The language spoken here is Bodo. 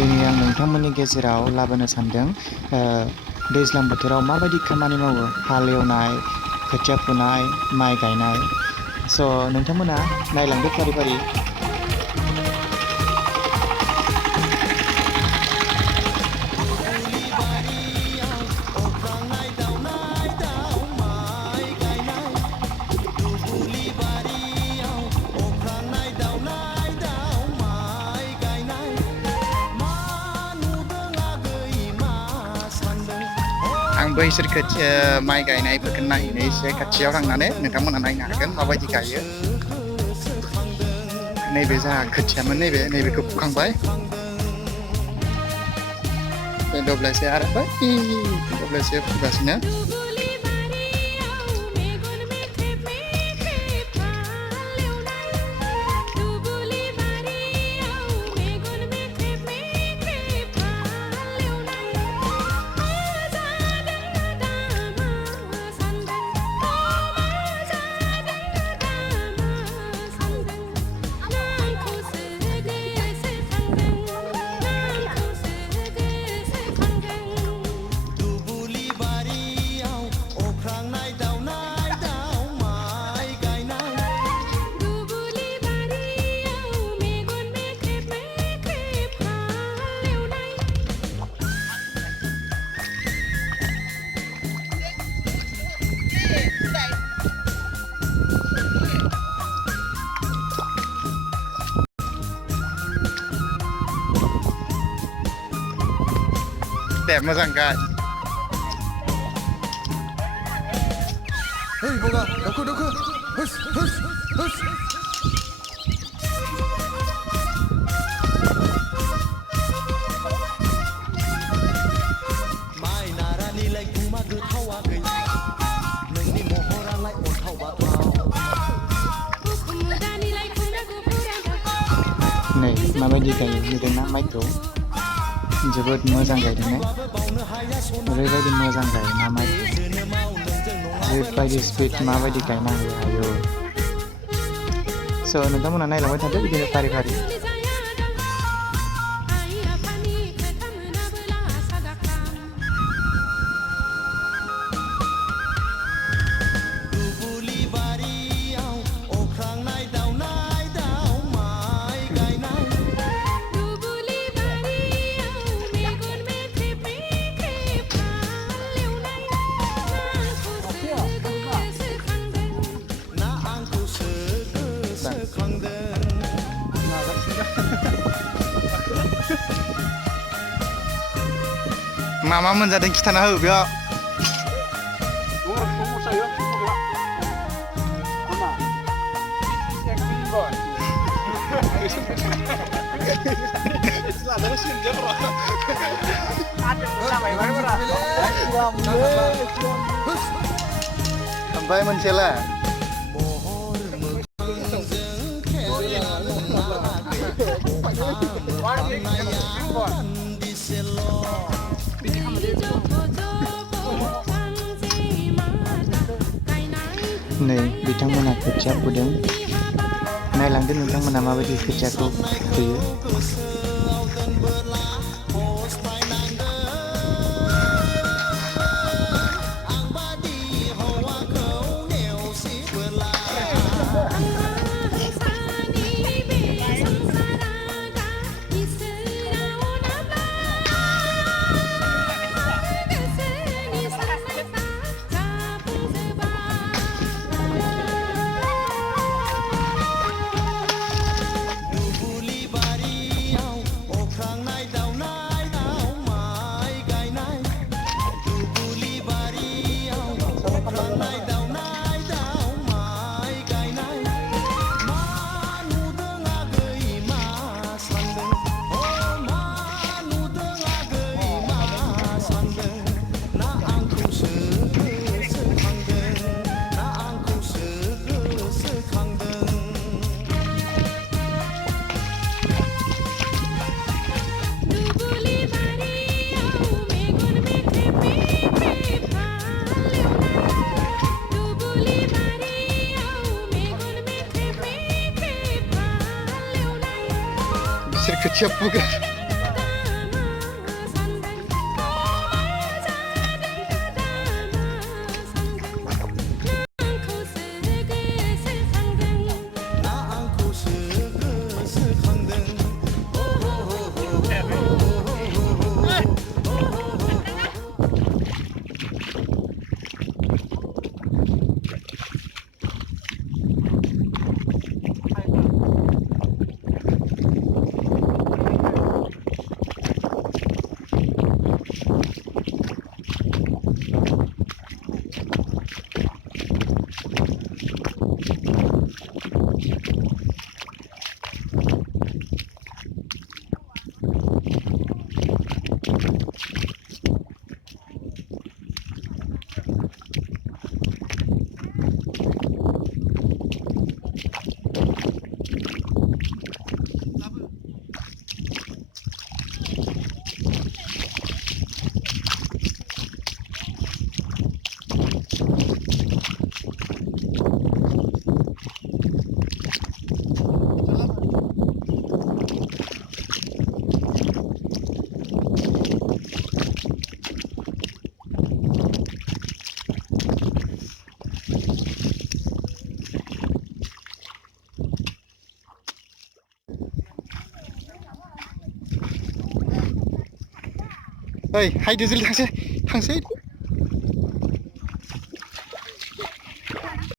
दिनै आं नोंथांमोननि गेजेराव लाबोनो सानदों दैज्लां बोथोराव माबायदि खामानि मावो हाल एवनाय, खोथिया फुनाय, माइ गायनाय। स' नोंथांमोना नायलांदो फारि फारि। आंबो इसोर माइ गायनायफोरखौ नायहैनो एसे खाथियाव थांनानै नोंथांमोना नायनो हागोन माबायदि गायो। नैबे जोंहा खोथियामोन, नैबेखौ फुखांबाय। दब्लायसे आरो बै दब्लायसे फुगासिनो। दे मोजां गाय। Hei boga, daku, hus. Mai nara nilai kuma goथावा गैया, नोंनि महरालाय अन्थाव बाथाव। नै माबायदि गायो नुदोंना माइखौ? जोबोद मोजां गायदों ने? ओरैबायदि मोजां गायोना माइखौ, ओरैबायदि स्पिड माबायदि गायना होयो आयौ। स' नोंथांमोना नायलांबाय थादो बिदिनो फारि फारि। मा मोनजादों खिथाना हो बेयाव। ओमफ्राय मोनसेलाय नै बिथांमोना खोथिया फुदों। नायलांदो नोंथांमोना माबायदि खोथियाखौ फुयो। खोथिया फुगोन। ओइ हायदो जल्दि थांसै